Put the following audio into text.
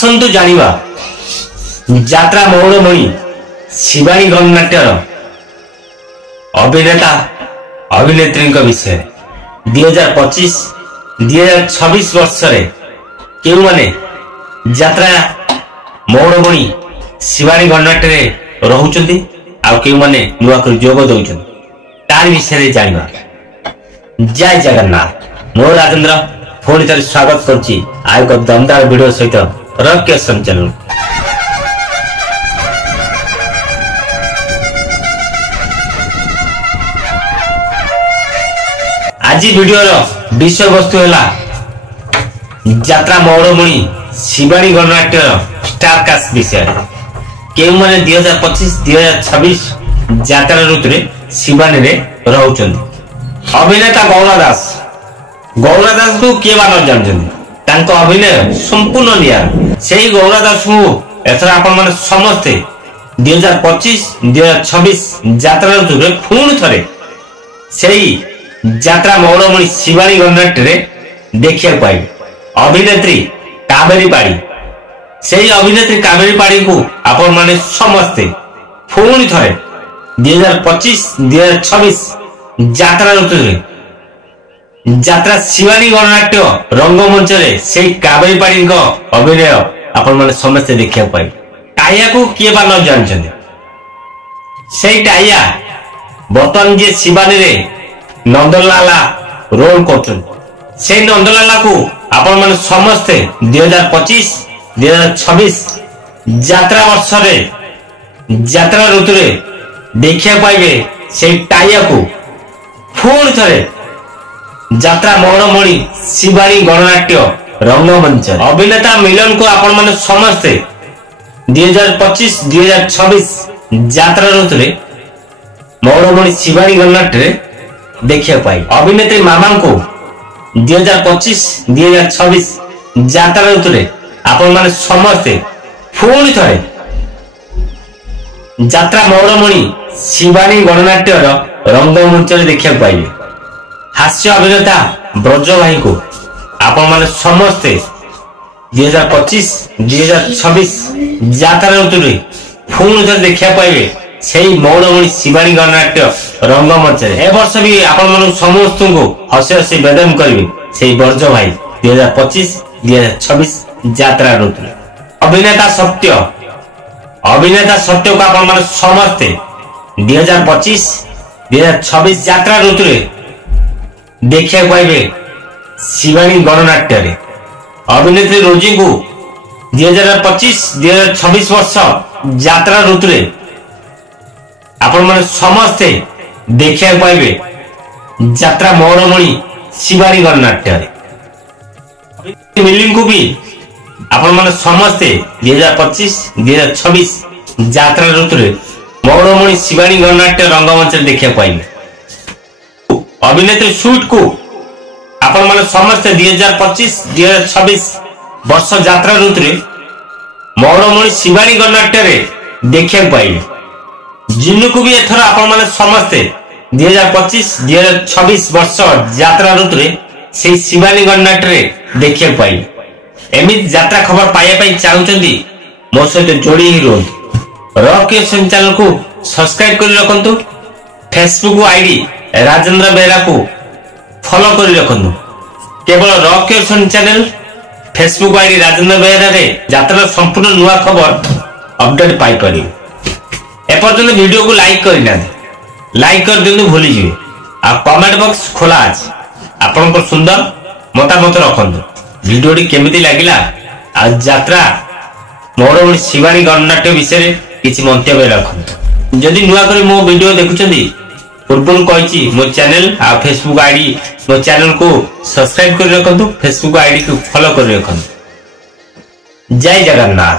आसंतु जानिबा यात्रा मौड़मणि शिवानी गणनाट्यर अभिनेता अभिनेत्री विषय 2025-2026 वर्ष के माने यात्रा मौड़मणि शिवानी गणनाट्य रोचंती आउ माने नुआ कर जोग दउछन तार विषय जानिबा। जय जगन्नाथ। मोर राजेंद्र पुणी थे स्वागत करुच्ची आ एक दमदार वीडियो सहित रॉक क्रिएशन चैनल। आज वीडियो विषय वस्तु है यात्रा मौड़मणि शिवानी गणनाट्य स्टार कास्ट विषय के माने 2025-2026 यात्रा ऋतु शिवानी रे रहउछन्ती। अभिनेता गौरा दास को किए बा न जानते अभिनय संपूर्ण निया से गौरा दास को एथर आपण माने समस्ते 2025-2026 यात्रा ऋतु पुणी थे से यात्रा मौड़मणि शिवानी गणनाट्य देखा पाइबे। अभिनेत्री कावेरी पाड़ी से अभिनेत्री कावेरी पाड़ी को आपण माने समस्ते पुणी थे 2025-2026 यात्रा ऋतु यात्रा शिवानी गणनाट्य रंगमंच से कावेरी पाड़ी अभिनय आपण माने समस्ते देखा पाइबे। टाइया को किए बा न जानते से टाइया बर्तमान जे शिवानी रे नंदलाला रोल कर से नंदलाला को आपण माने समस्ते 2025-2026 यात्रा वर्ष रे यात्रा ऋतु रे देखा पाइबे। से टाइया को पुणी थे यात्रा मौड़मणि शिवानी गणनाट्य रंगमंच अभिनेता मिलन को आपण माने समस्ते 2025-2026 यात्रा ऋतु रे मौड़मणि शिवानी गणनाट्य देखा पाई। अभिनेत्री मामा को 2025-2026 यात्रा ऋतु रे आपण माने समस्ते पुणी थे यात्रा मौड़मणि शिवानी गणनाट्य रंगमंच देखा पाइबे। हास्य अभिनेता ब्रज भाई को आपण माने समस्ते 2025-2026 यात्रा ऋतु रे पुणी थे देखा पाइबे से मौड़मणि शिवानी गणनाट्य रंगमंच ए वर्ष भी आपण मानु समस्त को हसी हसी बेदम करिवे से ब्रज भाई 2025-2026 यात्रा ऋतु रे। अभिनेता सत्य को आपण माने समस्ते 2025-2026 यात्रा ऋतु रे देखा पाइबे शिवानी गणनाट्य रे। अभिनेत्री रोजी को 2025-2026 वर्ष यात्रा ऋतु रे आपण माने समस्ते देखा पाइबे यात्रा मौड़मणि शिवानी गणनाट्य रे। मिलिंग को भी आपण माने समस्ते 2025-2026 यात्रा ऋतु रे मौड़मणि शिवानी गणनाट्य रंगमंच देखा पाइबे। अभिनेत्री शूट को आपण माने समस्ते 2025-2026 वर्ष यात्रा ऋतु रे मौड़मणि शिवानी गणनाट्य रे देखा पाइबे। जिन्नू को भी एथर आपण माने समस्ते 2025-2026 वर्ष यात्रा ऋतु रे से शिवानी गणनाट्य रे देखा पाइबे। एमित यात्रा खबर पाइबा पई चाहुचंदी मो सहित जोड़ी ही रहंतु। रॉक क्रिएशन चैनल को सब्सक्राइब कर रखंतु। फेसबुक आईडी राजेंद्र बेहरा को फॉलो कर रखंतु। केवल rock creation channel Facebook ID Rajendra Behera रे यात्रा संपूर्ण नुआ खबर अपडेट पाई परिबे। एपर्यंत वीडियो को लाइक करना लाइक कर दिंतु भूली जिवे आ कमेंट बॉक्स खोला अछि आपन को सुंदर मतामत रखंतु। वीडियो टी केमिति लागिला आ यात्रा मौड़मणि शिवानी गणनाट्य विषय किछि मंतव्य रखंतु। जदि नुआ करी मो वीडियो देखुचंदी पूर्व कही मो चैनल आ फेसबुक आईडी मो चैनल को सब्सक्राइब कर रखंतु। फेसबुक आईडी को फॉलो कर रखंतु। जय जगन्नाथ।